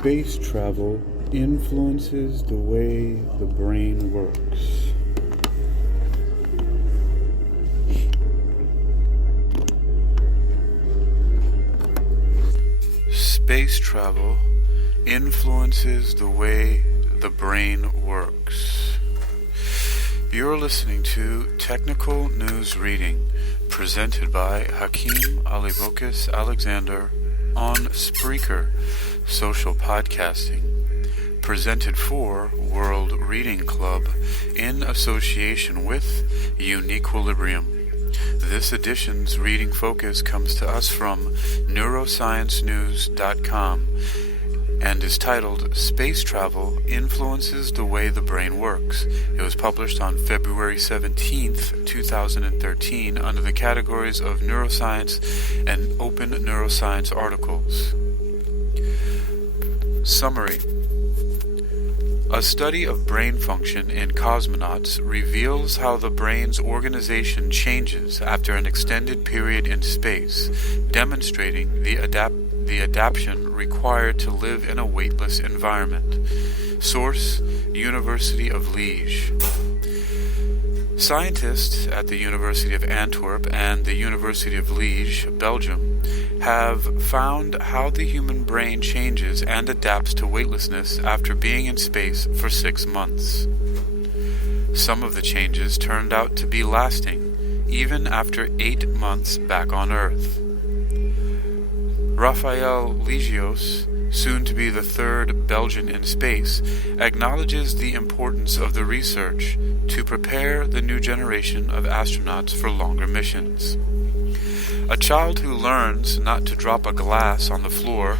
Space travel influences the way the brain works. Space travel influences the way the brain works. You're listening to Technical News Reading, presented by Hakeem Alibokis Alexander on Spreaker, social podcasting, presented for World Reading Club in association with UniquilibriuM. This edition's reading focus comes to us from neurosciencenews.com and is titled Space Travel Influences the Way the Brain Works. It was published on February 17th, 2013 under the categories of neuroscience and open neuroscience articles. Summary. A study of brain function in cosmonauts reveals how the brain's organization changes after an extended period in space, demonstrating the adaption required to live in a weightless environment. Source: University of Liège. Scientists at the University of Antwerp and the University of Liège, Belgium, have found how the human brain changes and adapts to weightlessness after being in space for 6 months. Some of the changes turned out to be lasting, even after 8 months back on Earth. Raphael Ligios, soon to be the third Belgian in space, acknowledges the importance of the research to prepare the new generation of astronauts for longer missions. A child who learns not to drop a glass on the floor,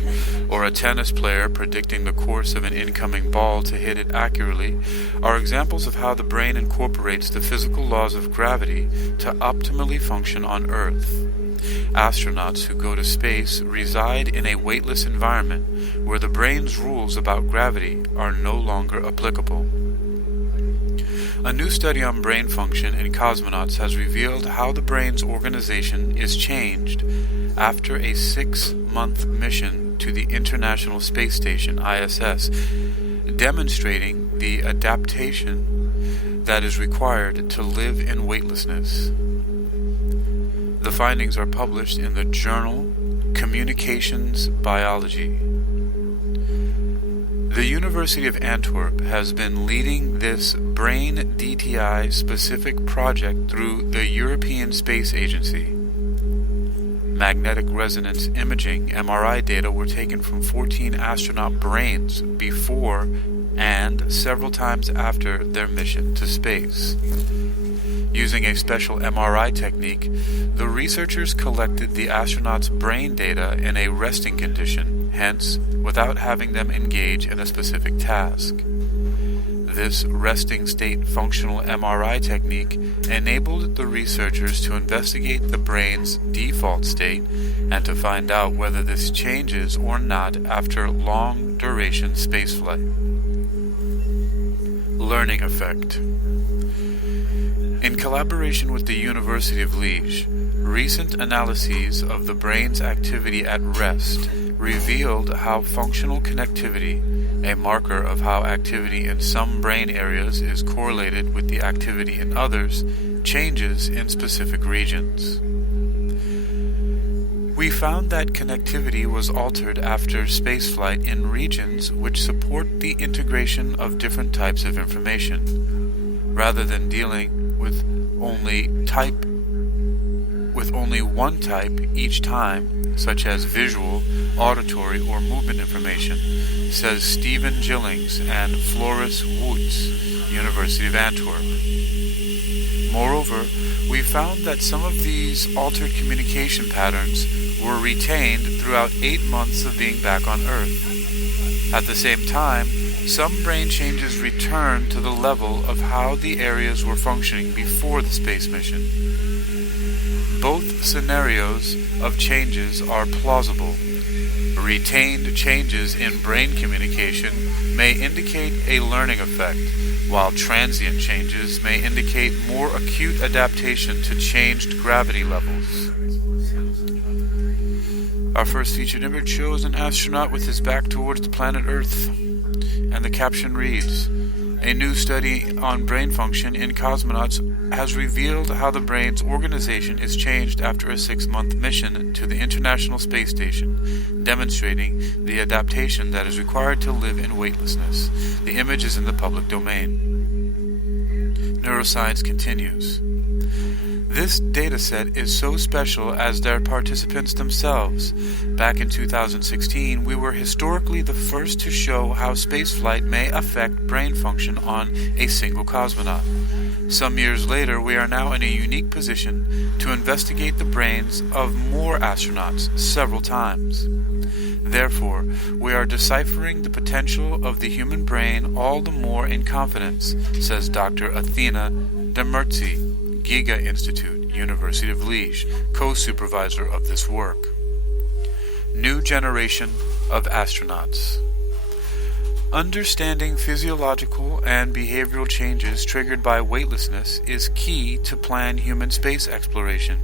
or a tennis player predicting the course of an incoming ball to hit it accurately, are examples of how the brain incorporates the physical laws of gravity to optimally function on Earth. Astronauts who go to space reside in a weightless environment where the brain's rules about gravity are no longer applicable. A new study on brain function in cosmonauts has revealed how the brain's organization is changed after a 6-month mission to the International Space Station, ISS, demonstrating the adaptation that is required to live in weightlessness. The findings are published in the journal Communications Biology. The University of Antwerp has been leading this brain DTI specific project through the European Space Agency. Magnetic resonance imaging MRI data were taken from 14 astronaut brains before and several times after their mission to space. Using a special MRI technique, the researchers collected the astronauts' brain data in a resting condition, hence, without having them engage in a specific task. This resting state functional MRI technique enabled the researchers to investigate the brain's default state and to find out whether this changes or not after long-duration spaceflight. Learning effect. In collaboration with the University of Liège, recent analyses of the brain's activity at rest revealed how functional connectivity, a marker of how activity in some brain areas is correlated with the activity in others, changes in specific regions. We found that connectivity was altered after spaceflight in regions which support the integration of different types of information, rather than dealing with only one type each time, such as visual, auditory, or movement information, says Stephen Gillings and Floris Woods, University of Antwerp. Moreover, we found that some of these altered communication patterns were retained throughout 8 months of being back on Earth. At the same time, some brain changes return to the level of how the areas were functioning before the space mission. Both scenarios of changes are plausible. Retained changes in brain communication may indicate a learning effect, while transient changes may indicate more acute adaptation to changed gravity levels. Our first featured image shows an astronaut with his back towards the planet Earth, and the caption reads, "A new study on brain function in cosmonauts has revealed how the brain's organization is changed after a 6-month mission to the International Space Station, demonstrating the adaptation that is required to live in weightlessness." The image is in the public domain. Neuroscience continues. This dataset is so special as their participants themselves. Back in 2016, we were historically the first to show how spaceflight may affect brain function on a single cosmonaut. Some years later, we are now in a unique position to investigate the brains of more astronauts several times. Therefore, we are deciphering the potential of the human brain all the more in confidence, says Dr. Athena Demirci, Giga Institute, University of Liège, co-supervisor of this work. New generation of astronauts. Understanding physiological and behavioral changes triggered by weightlessness is key to plan human space exploration.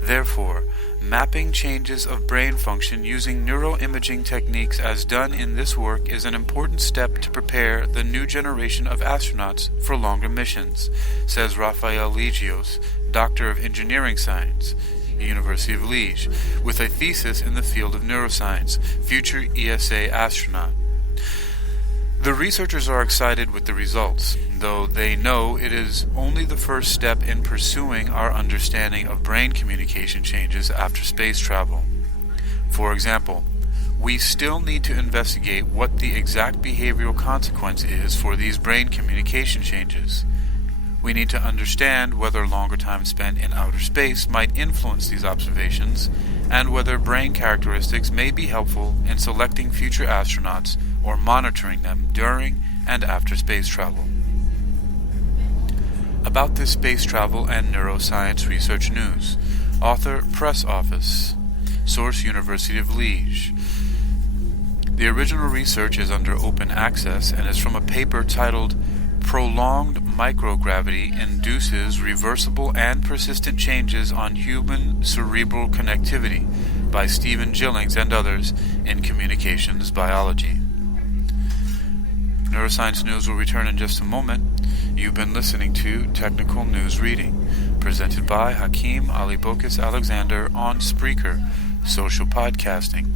Therefore, mapping changes of brain function using neuroimaging techniques as done in this work is an important step to prepare the new generation of astronauts for longer missions, says Raphael Legios, Doctor of Engineering Science, University of Liège, with a thesis in the field of neuroscience, future ESA astronaut. The researchers are excited with the results, though they know it is only the first step in pursuing our understanding of brain communication changes after space travel. For example, we still need to investigate what the exact behavioral consequence is for these brain communication changes. We need to understand whether longer time spent in outer space might influence these observations, and whether brain characteristics may be helpful in selecting future astronauts or monitoring them during and after space travel. About this space travel and neuroscience research news. Author, Press Office. Source, University of Liège. The original research is under open access and is from a paper titled "Prolonged Microgravity Induces Reversible and Persistent Changes on Human Cerebral Connectivity" by Stephen Gillings and others in Communications Biology. Neuroscience News will return in just a moment. You've been listening to Technical News Reading, presented by Hakeem Ali-Bokis Alexander on Spreaker, social podcasting,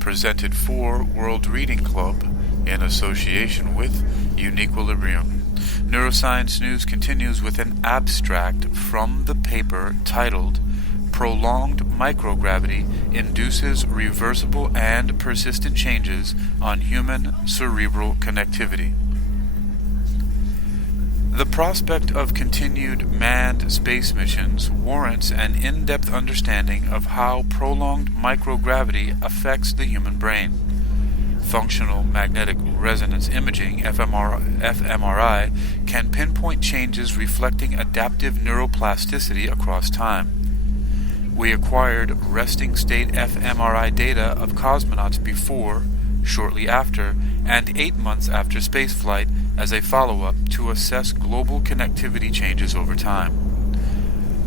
presented for World Reading Club in association with UniquilibriuM. Neuroscience News continues with an abstract from the paper titled "Prolonged Microgravity Induces Reversible and Persistent Changes on Human Cerebral Connectivity." The prospect of continued manned space missions warrants an in-depth understanding of how prolonged microgravity affects the human brain. Functional magnetic resonance imaging, fMRI, can pinpoint changes reflecting adaptive neuroplasticity across time. We acquired resting state fMRI data of cosmonauts before, shortly after, and 8 months after spaceflight as a follow-up to assess global connectivity changes over time.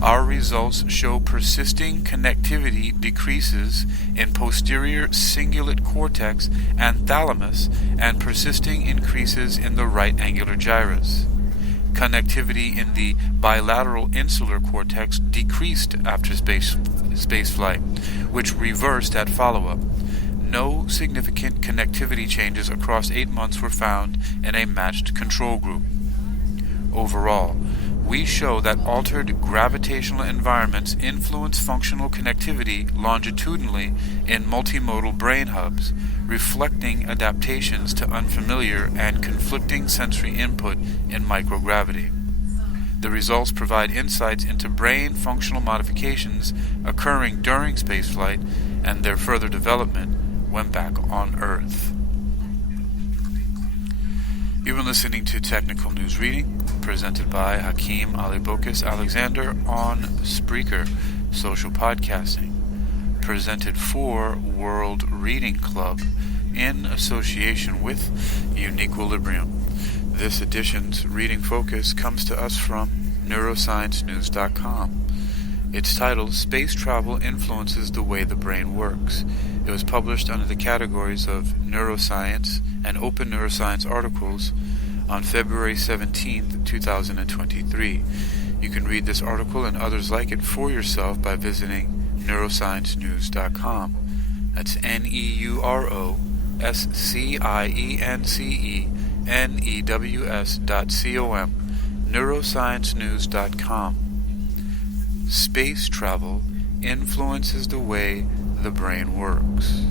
Our results show persisting connectivity decreases in posterior cingulate cortex and thalamus and persisting increases in the right angular gyrus. Connectivity in the bilateral insular cortex decreased after spaceflight, which reversed at follow-up. No significant connectivity changes across 8 months were found in a matched control group. Overall, we show that altered gravitational environments influence functional connectivity longitudinally in multimodal brain hubs, reflecting adaptations to unfamiliar and conflicting sensory input in microgravity. The results provide insights into brain functional modifications occurring during spaceflight and their further development when back on Earth. You've been listening to Technical News Reading, presented by Hakeem Ali-Bokis Alexander on Spreaker, social podcasting, presented for World Reading Club in association with UniquilibriuM. This edition's reading focus comes to us from neurosciencenews.com. It's titled, Space Travel Influences the Way the Brain Works. It was published under the categories of Neuroscience and Open Neuroscience articles on February 17, 2023. You can read this article and others like it for yourself by visiting neurosciencenews.com. That's neurosciencenews.com. neurosciencenews.com. Space travel influences the way the brain works.